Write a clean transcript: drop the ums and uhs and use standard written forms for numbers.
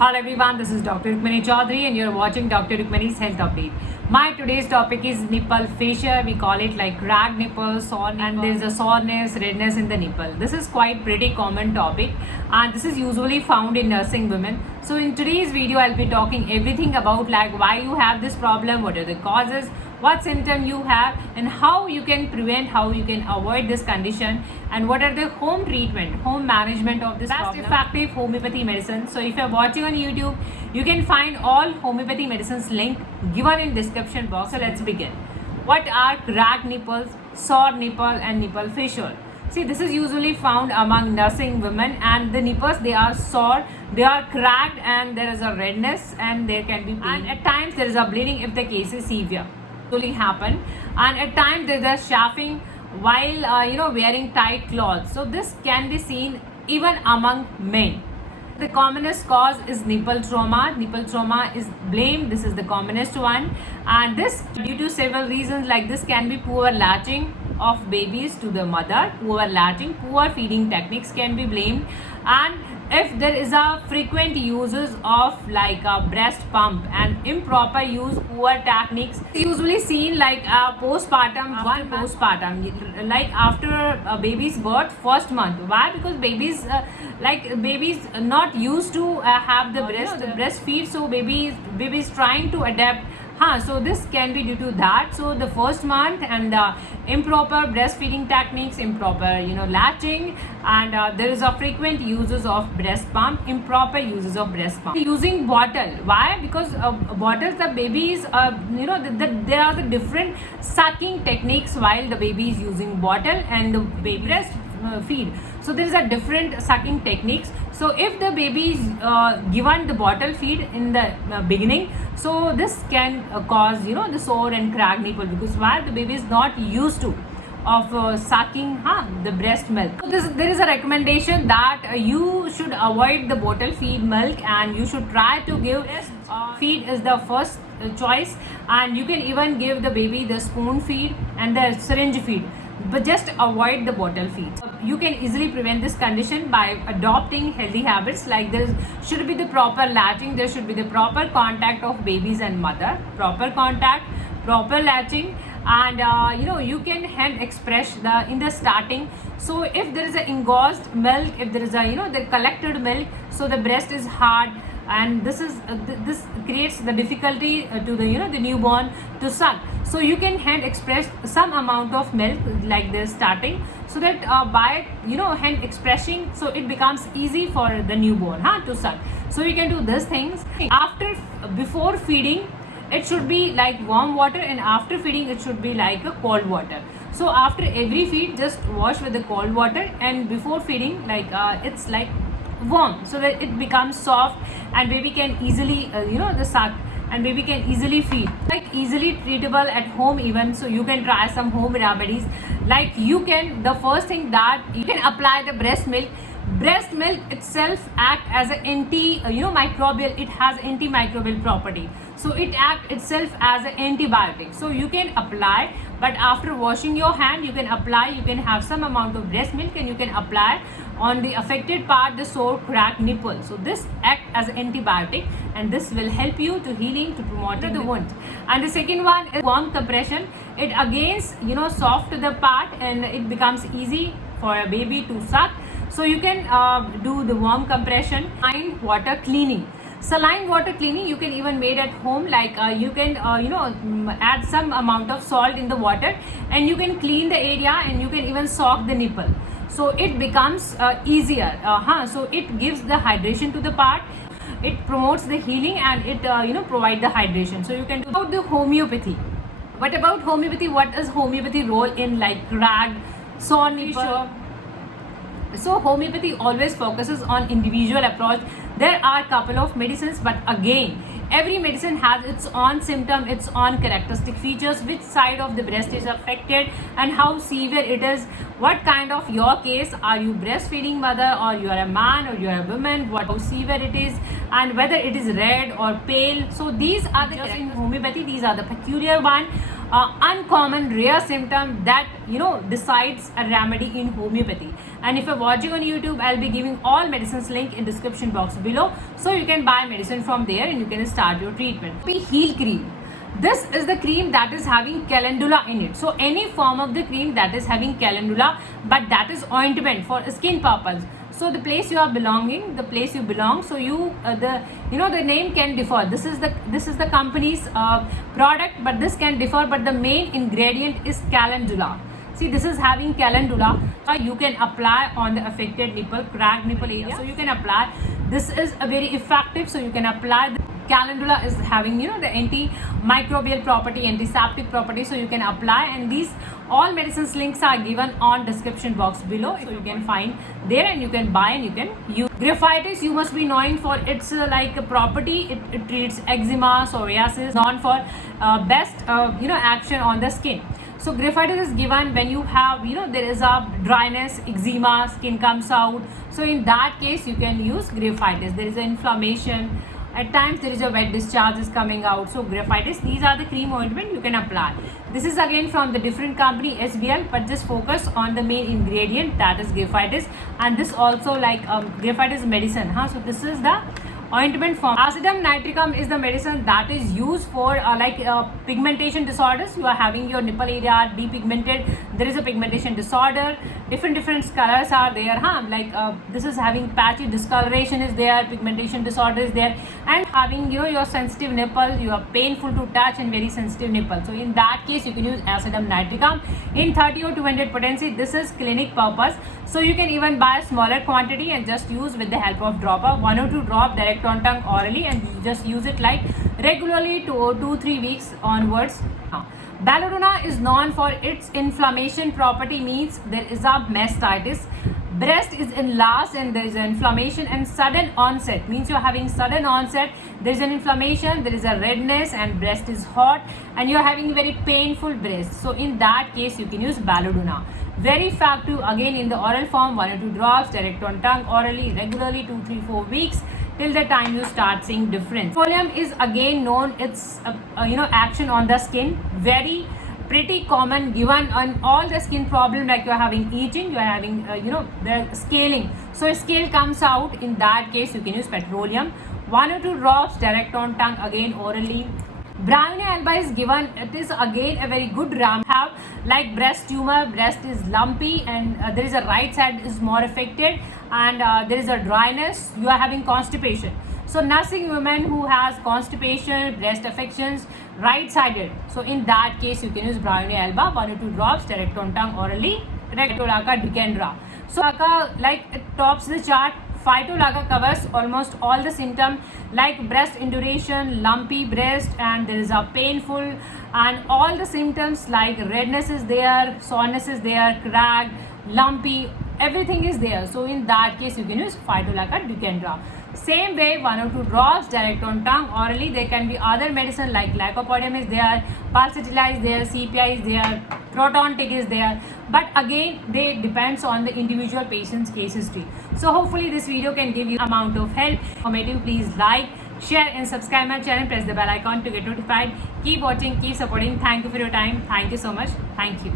Hello everyone, this is Doctor Rukmanichoudhary and you're watching Doctor Rukmani's Health Update. My today's topic is nipple fissure. We call it like cracked nipple, sore nipple, and there's a soreness, redness in the nipple. This is quite pretty common topic and this is usually found in nursing women. So in today's video, I'll be talking everything about like why you have this problem, what are the causes, what symptom you have, and how you can prevent, how you can avoid this condition, and what are the home treatment, home management of this problem. Effective homeopathy medicine. So if you're watching on YouTube, you can find all homeopathy medicines link given in description box. So let's begin. What are cracked nipples, sore nipple, and nipple fissure? See, this is usually found among nursing women, and the nipples, they are sore, they are cracked, and there is a redness and there can be pain. And at times there is a bleeding if the case is severe. Happen, and at times there's a chafing while wearing tight clothes. So this can be seen even among men. The commonest cause is nipple trauma. Nipple trauma is blamed. This is the commonest one, and this due to several reasons. Like this can be poor latching of babies to the mother, poor latching, poor feeding techniques can be blamed, and if there is a frequent uses of like a breast pump and improper use, poor techniques, usually seen like postpartum, like after a baby's birth, first month. Why? Because babies babies not used to have the breastfeed, so babies trying to adapt. So this can be due to that. So the first month and improper breastfeeding techniques, improper latching, and there is a frequent uses of breast pump, improper uses of breast pump. Using bottle. Why? Because bottles, the babies there are the different sucking techniques while the baby is using bottle and the baby breast feed. So there is a different sucking techniques. So if the baby is given the bottle feed in the beginning, so this can cause the sore and cracked nipple, because while the baby is not used to of sucking the breast milk. So there is a recommendation that you should avoid the bottle feed milk and you should try to give feed is the first choice, and you can even give the baby the spoon feed and the syringe feed, but just avoid the bottle feed. You can easily prevent this condition by adopting healthy habits, like there should be the proper latching, there should be the proper contact of babies and mother, proper contact, proper latching, and you can hand express in the starting. So if there is a engorged milk, if there is a the collected milk, so the breast is hard, and this creates the difficulty to the newborn to suck. So you can hand express some amount of milk like this starting, so that by hand expressing, so it becomes easy for the newborn to suck. So you can do these things. Before feeding, it should be like warm water, and after feeding it should be like a cold water. So after every feed, just wash with the cold water, and before feeding, like it's like warm, so that it becomes soft and baby can easily the suck, and baby can easily feed, like easily treatable at home even. So you can try some home remedies, like you can, the first thing that you can apply the breast milk. Breast milk itself act as an microbial, it has antimicrobial property, so it act itself as an antibiotic. So you can apply, but after washing your hand you can apply, you can have some amount of breast milk and you can apply on the affected part, the sore cracked nipple. So this act as an antibiotic, and this will help you to healing, to promote the wound. And the second one is warm compression. It again soft the part and it becomes easy for a baby to suck. So you can do the warm compression. Saline water cleaning. Saline water cleaning you can even made at home, like you can add some amount of salt in the water and you can clean the area, and you can even soak the nipple, so it becomes easier. So it gives the hydration to the part, it promotes the healing, and it provide the hydration. So you can do about the homeopathy. What about homeopathy? What is homeopathy role in like cracked, sore nipple? So homeopathy always focuses on individual approach. There are a couple of medicines, but again every medicine has its own symptom, its own characteristic features, which side of the breast is affected and how severe it is, what kind of your case, are you breastfeeding mother or you are a man or you are a woman, how severe it is, and whether it is red or pale. So these are the just in homeopathy, these are the peculiar one. uncommon rare symptom that decides a remedy in homeopathy. And if you're watching on YouTube, I'll be giving all medicines link in description box below, so you can buy medicine from there and you can start your treatment. Heal cream. This is the cream that is having calendula in it. So any form of the cream that is having calendula, but that is ointment for skin purpose. So the place you are belonging, the place you belong, so you the name can differ. This is the company's product, but this can differ, but the main ingredient is calendula. See, this is having calendula. You can apply on the affected nipple, cracked nipple area. So you can apply. This is a very effective, so you can apply. Calendula is having the antimicrobial property, antiseptic property, so you can apply. And these all medicines links are given on description box below, so you can find there and you can buy and you can use. Graphitis, you must be knowing for its like a property. It treats eczema, psoriasis, known for best action on the skin. So graphitis is given when you have there is a dryness, eczema, skin comes out. So in that case you can use graphitis. There is an inflammation. At times there is a wet discharge is coming out. So graphitis, these are the cream ointment you can apply. This is again from the different company SBL, but just focus on the main ingredient, that is graphitis. And this also like graphitis medicine. So this is the ointment form. Acidum nitricum is the medicine that is used for pigmentation disorders. You are having your nipple area depigmented, there is a pigmentation disorder, different colors are there, this is having patchy discoloration is there, pigmentation disorder is there, and having your sensitive nipple, you are painful to touch and very sensitive nipple. So in that case you can use acidum nitricum in 30 or 200 potency. This is clinic purpose, so you can even buy a smaller quantity and just use with the help of dropper, 1 or 2 drop direct on tongue orally, and you just use it like regularly 2-3 weeks onwards. Belladona is known for its inflammation property, means there is a mastitis, breast is enlarged and there is an inflammation, and sudden onset means you are having sudden onset, there is an inflammation, there is a redness and breast is hot and you are having very painful breast. So in that case you can use Belladona. Very effective again in the oral form, 1 or 2 drops direct on tongue orally regularly 2-4 weeks till the time you start seeing difference. Folium is again known its action on the skin, very pretty common given on all the skin problem, like you are having itching, you are having the scaling, so scale comes out. In that case you can use petroleum, 1 or 2 drops direct on tongue again orally. Brownie alba is given. It is again a very good ram. Have like breast tumor, breast is lumpy and there is a right side is more affected, and there is a dryness, you are having constipation. So nursing women who has constipation, breast affections, right sided, so in that case you can use brownie alba, 1 or 2 drops direct on tongue orally. Phytolacca decandra, so like it tops the chart. Phytolacca covers almost all the symptoms like breast induration, lumpy breast, and there is a painful, and all the symptoms like redness is there, soreness is there, cracked, lumpy, everything is there. So in that case you can use Phytolacca decandra. Same way, 1 or 2 drops direct on tongue orally. There can be other medicine like lycopodium is there, pulsatilla is there, CPI is there, proton tick is there, but again they depends on the individual patient's case history. So hopefully this video can give you amount of help. Informative, please like, share and subscribe my channel, press the bell icon to get notified. Keep watching, keep supporting. Thank you for your time. Thank you so much. Thank you.